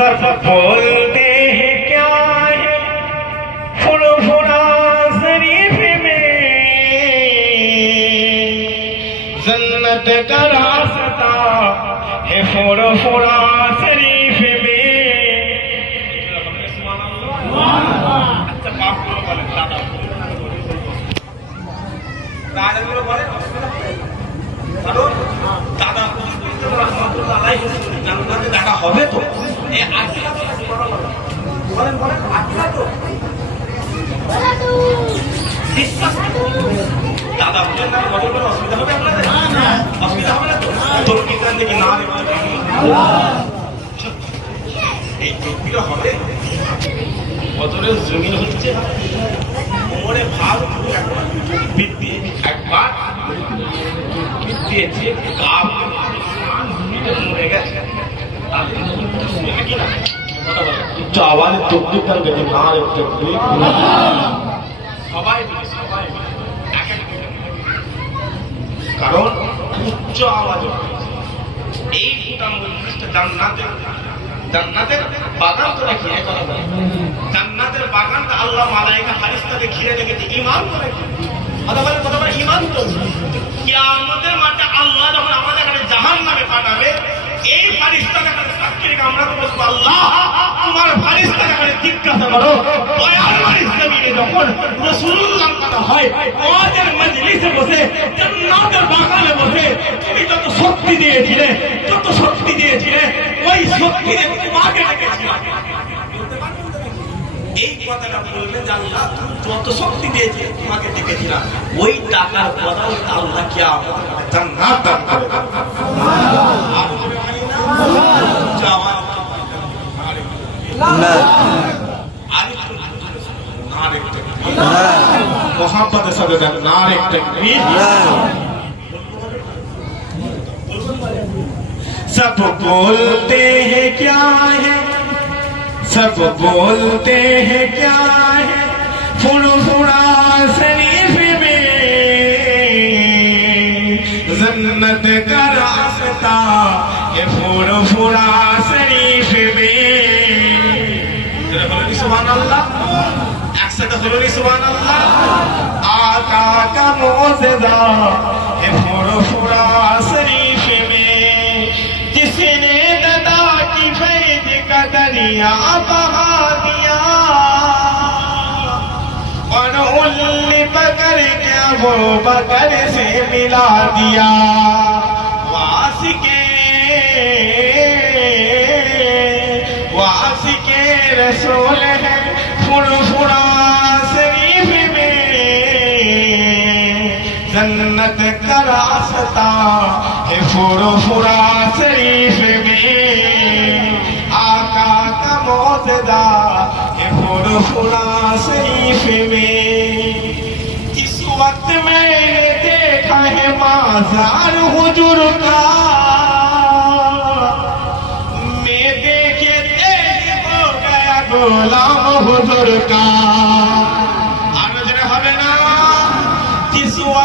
سب بولتے ہیں کیا ہے؟ فل فلا شریف میں۔ جنت کا راستہ ہے فل فلا شریف میں۔ اچھا দেখা হবে তো দাদা হুজুরদের বদল করে অসুবিধা হবে অসুবিধা হবে না তো এই টুপিটা হবে। বদলের জমি হচ্ছে। আবার চোখটি তার গেছে না কারণ উচ্চ আওয়াজ এই বাগান তোরা ঘিরে করা জান্নাতের বাগানটা আল্লাহ মালাইকা হারিস্তাতে ঘিরে রেখেছে ইমান করে কথা ইমান তো আমাদের মাঠে আল্লাহ করো দিয়েছিলে দিয়েছিলে ওই এই কথাটা বললেন যে আল্লাহ তুমি যত শক্তি দিয়েছে তোমাকে ডেকেছিলাম ওই টাকার বদল আল্লাহ কি দেবে। محمد صدد النار تکبیر سب بولتے ہیں کیا ہے؟ سب بولتے ہیں کیا ہے؟ فڑ فڑا شریف میں جنت کا راستہ، یہ فڑ فڑا شریف میں۔ سبحان اللہ۔ ایک ضروری تخلونی سبحان اللہ۔ آقا کا موزدہ ہے پھوڑ پھوڑا شریف میں، جس نے ددا کی فیض کا دریا بہا دیا۔ اور ال بکر کے ابو بکر سے ملا دیا۔ واسکے واسکے رسول ہے پھوڑ جنت کرا ستا ہے فور فرا شریف میں۔ آقا کا موتدا ہے فور فرا شریف میں۔ کس وقت میں نے دیکھا ہے مازار حجر کا۔ غلام حجر کا۔